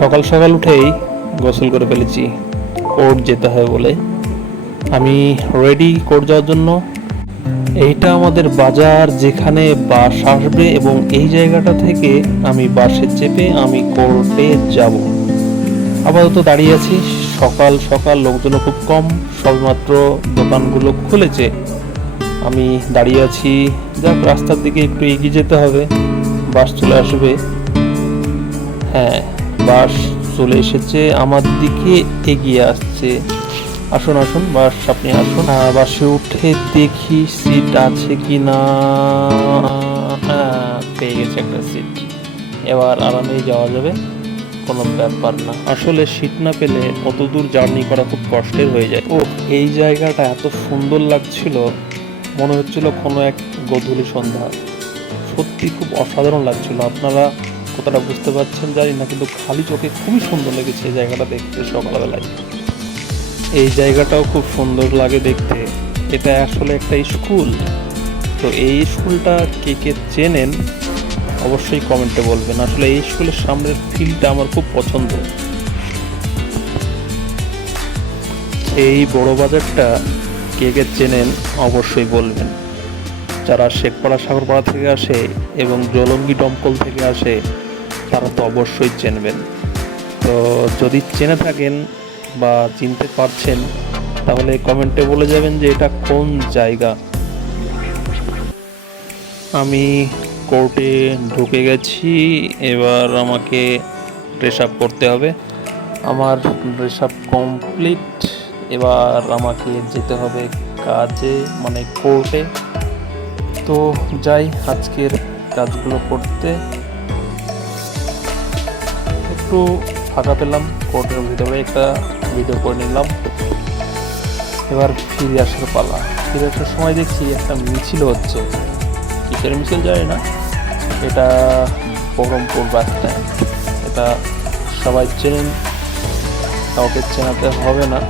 সকাল সকাল উঠেই গোসল করে ফেলেছি কোর্ট যেতে হয় বলে। আমি রেডি কোর্ট যাওয়ার জন্য। এইটা আমাদের বাজার, যেখানে বাস আসবে, এবং এই জায়গাটা থেকে আমি বাসে চেপে আমি কোর্টে যাব। আপাতত দাঁড়িয়ে আছি। সকাল সকাল লোকজন খুব কম, সবেমাত্র দোকানগুলো খুলেছে। আমি দাঁড়িয়ে আছি। যাক, রাস্তার দিকে একটু এগিয়ে যেতে হবে, বাস চলে আসবে। হ্যাঁ, বাস চলে এসেছে, আমার দিকে এগিয়ে আসছে। আসুন আসুন, বাস আপনি আসুন। বাসে উঠে দেখি সিট আছে কি না। পেয়ে গেছে একটা সিট, এবার আরামেই যাওয়া যাবে, কোনো ব্যাপার না। আসলে সিট না পেলে অত দূর জার্নি করা খুব কষ্টের হয়ে যায়। ও, এই জায়গাটা এত সুন্দর লাগছিল, মনে হচ্ছিল কোনো এক গধূলি সন্ধ্যা। সত্যি খুব অসাধারণ লাগছিল। আপনারা কতটা বুঝতে পারছেন জানি না, কিন্তু খালি চোখে খুবই সুন্দর লেগেছে এই জায়গাটা দেখতে সকালবেলায়। এই জায়গাটাও খুব সুন্দর লাগে দেখতে। এটা আসলে একটা স্কুল। তো এই স্কুলটা কে কে চেনেন অবশ্যই কমেন্টে বলবেন। আসলে এই স্কুলের সামনের ফিল্ডটা আমার খুব পছন্দ। এই বড় বাজারটা কে কে চেনেন অবশ্যই বলবেন। যারা শেখপাড়া সাগরপাড়া থেকে আসে এবং জলঙ্গি দমকল থেকে আসে তারা তো অবশ্যই চেনবেন। তো যদি চেনে থাকেন বা চিনতে পারছেন তাহলে কমেন্টে বলে যাবেন যে এটা কোন জায়গা। আমি কোর্টে ঢুকে গেছি, এবার আমাকে ড্রেস আপ করতে হবে। আমার ড্রেস আপ কমপ্লিট। এবার আমাকে যেতে হবে কাজে, মানে কোর্টে। তো যাই আজকের কাজগুলো করতে। একটু ফাঁকা পেলাম, কোর্টের ভিতরে একটা ভিডিও করে নিলাম। এবার ফিরে আসার পালা। ফিরে আসার সময় দেখছি একটা মিছিল হচ্ছে। কিসের মিছিল জানি না। এটা বহরমপুর বাস স্ট্যান্ড। এটা সবাই চেনেন, কাউকে চেনাতে হবে না।